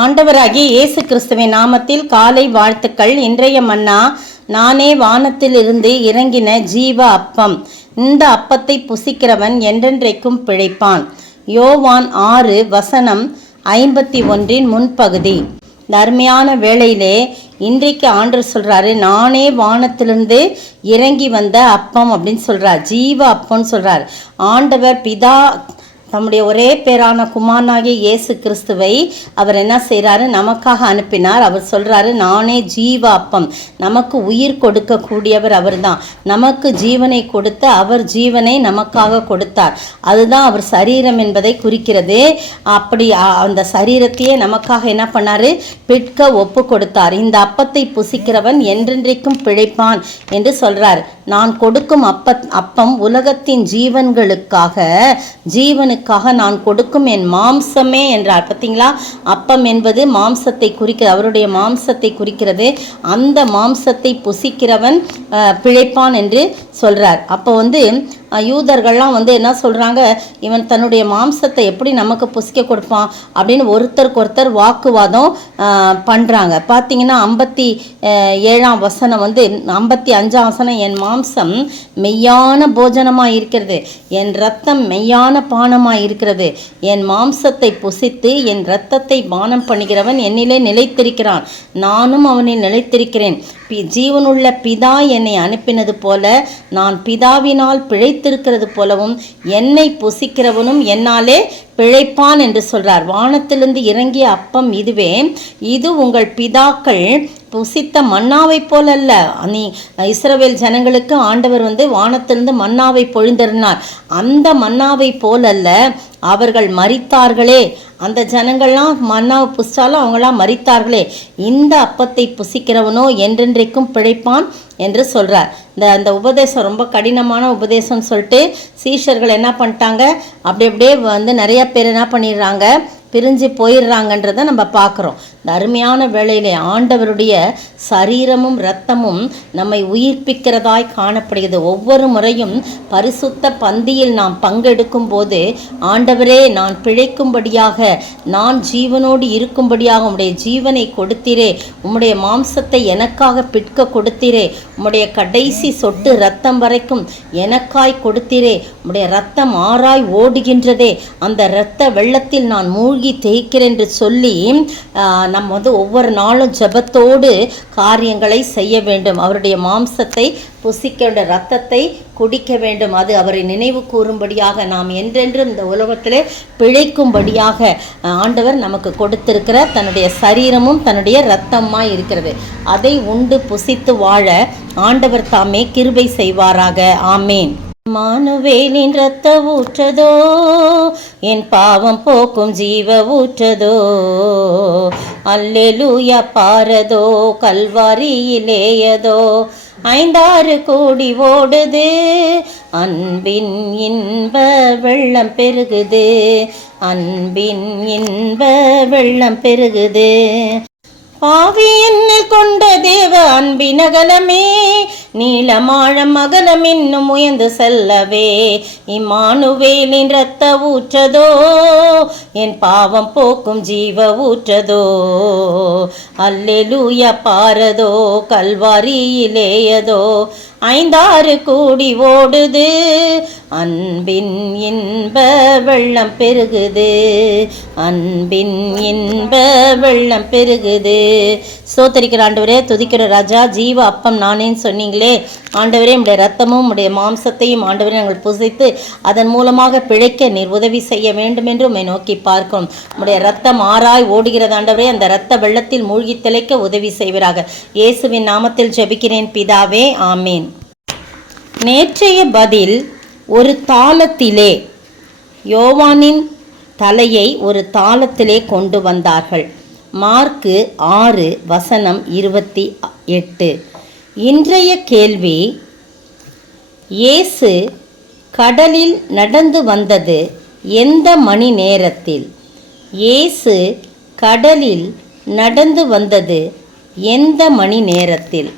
ஆண்டவராகிய இயேசு கிறிஸ்துவின் நாமத்தில் காலை வாழ்த்துக்கள். இன்றைய மன்னா, நானே வானத்திலிருந்து இறங்கின ஜீவ அப்பம், இந்த அப்பத்தை புசிக்கிறவன் என்றென்றைக்கும் பிழைப்பான். யோவான் 6:51 முன்பகுதி. இந்த அருமையான வேளையிலே இன்றைக்கு ஆண்டவர் சொல்றாரு, நானே வானத்திலிருந்து இறங்கி வந்த அப்பம் அப்படின்னு சொல்றார். ஜீவ அப்பம்னு சொல்றார். ஆண்டவர் பிதா தம்முடைய ஒரே பேரான குமாரனாகிய இயேசு கிறிஸ்துவை அவர் என்ன செய்கிறாரு, நமக்காக அனுப்பினார். அவர் சொல்கிறாரு, நானே ஜீவ அப்பம். நமக்கு உயிர் கொடுக்கக்கூடியவர் அவர் தான். நமக்கு ஜீவனை கொடுத்த அவர் ஜீவனை நமக்காக கொடுத்தார். அதுதான் அவர் சரீரம் என்பதை குறிக்கிறது. அப்படி அந்த சரீரத்தையே நமக்காக என்ன பண்ணார், பிற்க ஒப்பு கொடுத்தார். இந்த அப்பத்தை புசிக்கிறவன் என்றென்றைக்கும் பிழைப்பான் என்று சொல்கிறார். நான் கொடுக்கும் அப்பம் உலகத்தின் ஜீவனுக்காக நான் கொடுக்கும் என் மாம்சமே என்றார். பார்த்தீங்களா, அப்பம் என்பது மாம்சத்தை குறிக்கிறது, அவருடைய மாம்சத்தை குறிக்கிறது. அந்த மாம்சத்தை புசிக்கிறவன் பிழைப்பான் என்று சொல்றார். அப்போ யூதர்கள்லாம் என்ன சொல்றாங்க, இவன் தன்னுடைய மாம்சத்தை எப்படி நமக்கு புசிக்க கொடுப்பான் அப்படின்னு ஒருத்தருக்கு ஒருத்தர் வாக்குவாதம் பண்றாங்க. பார்த்தீங்கன்னா 57ஆம் வசனம் 55ஆம் வசனம், என் மாம்சம் மெய்யான போஜனமாய் இருக்கிறது, என் இரத்தம் மெய்யான பானமாய் இருக்கிறது. என் மாம்சத்தை புசித்து என் இரத்தத்தை பானம் பண்ணுகிறவன் என்னிலே நிலைத்திருக்கிறான், நானும் அவனில் நிலைத்திருக்கிறேன். ஜீவனுள்ள பிதா என்னை அனுப்பினது போல நான் பிதாவினால் பிழைத்திருக்கிறது போலவும் என்னை புசிக்கிறவனும் என்னாலே பிழைப்பான் என்று சொல்றார். வானத்திலிருந்து இறங்கிய அப்பம் இதுவே, இது உங்கள் பிதாக்கள் புசித்த மன்னாவை போல் அல்ல. நீ இஸ்ரவேல் ஜனங்களுக்கு ஆண்டவர் வானத்திலிருந்து மன்னாவை பொழிந்திருந்தார். அந்த மன்னாவை போல் அல்ல, அவர்கள் மரித்தார்களே. அந்த ஜனங்கள்லாம் மன்னாவை புசிச்சாலும் அவங்களாம் மரித்தார்களே. இந்த அப்பத்தை புசிக்கிறவனோ என்றென்றைக்கும் பிழைப்பான் என்று சொல்கிறார். அந்த உபதேசம் ரொம்ப கடினமான உபதேசம் சொல்லிட்டு சீஷர்கள் என்ன பண்ணிட்டாங்க, அப்படியே நிறைய பேர் என்ன பண்ணிடுறாங்க, பிரிஞ்சு போயிடுறாங்கன்றதை நம்ம பார்க்குறோம். இந்த அருமையான வேளையிலே ஆண்டவருடைய சரீரமும் இரத்தமும் நம்மை உயிர்ப்பிக்கிறதாய் காணப்படுகிறது. ஒவ்வொரு முறையும் பரிசுத்த பந்தியில் நாம் பங்கெடுக்கும் போது, ஆண்டவரே நான் பிழைக்கும்படியாக, நான் ஜீவனோடு இருக்கும்படியாக உம்முடைய ஜீவனை கொடுத்தீரே, உம்முடைய மாம்சத்தை எனக்காக பிற்க கொடுத்தீரே, உம்முடைய கடைசி சொட்டு இரத்தம் வரைக்கும் எனக்காய் கொடுத்தீரே, உம்முடைய இரத்தம் ஆறாய் ஓடுகின்றதே, அந்த இரத்த வெள்ளத்தில் நான் மூழ்கி தேய்க்கிறேன் என்று சொல்லி நம்ம ஒவ்வொரு நாளும் ஜெபத்தோடு காரியங்களை செய்ய வேண்டும். அவருடைய மாம்சத்தை புசிக்க வேண்டும், இரத்தத்தை குடிக்க வேண்டும். அது அவரை நினைவு கூறும்படியாக, நாம் என்றென்றும் இந்த உலகத்திலே பிழைக்கும்படியாக ஆண்டவர் நமக்கு கொடுத்திருக்கிற தன்னுடைய சரீரமும் தன்னுடைய இரத்தமாய் இருக்கிறது. அதை உண்டு புசித்து வாழ ஆண்டவர் தாமே கிருபை செய்வாராக. ஆமேன். மானுவேலின் இரத்த ஊற்றதோ, என் பாவம் போக்கும் ஜீவ ஊற்றதோ, அல்லேலூயா பாரதோ, கல்வாரியிலேயதோ, 5-6 கோடி ஓடுது, அன்பின் இன்ப வெள்ளம் பெருகுது, அன்பின் இன்ப வெள்ளம் பெருகுது. ஆவி என்னில் கொண்ட தேவ அன்பின் அகலமே, நீளமாழம் அகலம் இன்னும் உயர்ந்து செல்லவே, இம்மானுவேலின் இரத்த ஊற்றதோ, என் பாவம் போக்கும் ஜீவ ஊற்றதோ, அல்லேலூயா பாரதோ, கல்வாரியிலேயதோ, 5-6 கோடி ஓடுது, அன்பின் இன்ப வெள்ளம் பெருகுது, அன்பின் இன்ப வெள்ளம் பெருகுது. ஸ்தோத்திரிக்கிற ஆண்டவரே, துதிக்கிற ராஜா, ஜீவ அப்பம் நானேன்னு சொன்னீங்களே ஆண்டவரே, உடைய ரத்தமும் உடைய மாம்சத்தையும் ஆண்டவரே நாங்கள் புசித்து அதன் மூலமாக பிழைக்க நீர் உதவி செய்ய வேண்டும் என்று உம்மை நோக்கி பார்க்கிறோம். உடைய ரத்தம் ஆறாய் ஓடுகிறது ஆண்டவரே, அந்த இரத்த வெள்ளத்தில் மூழ்கி திளைக்க உதவி செய்வீராக. இயேசுவின் நாமத்தில் ஜெபிக்கிறேன் பிதாவே, ஆமேன். நேற்றைய பதில், ஒரு தாளத்திலே யோவானின் தலையை ஒரு தாளத்திலே கொண்டு வந்தார்கள். மார்க்கு 6:28. இன்றைய கேள்வி, இயேசு கடலில் நடந்து வந்தது எந்த மணி நேரத்தில்? இயேசு கடலில் நடந்து வந்தது எந்த மணி நேரத்தில்?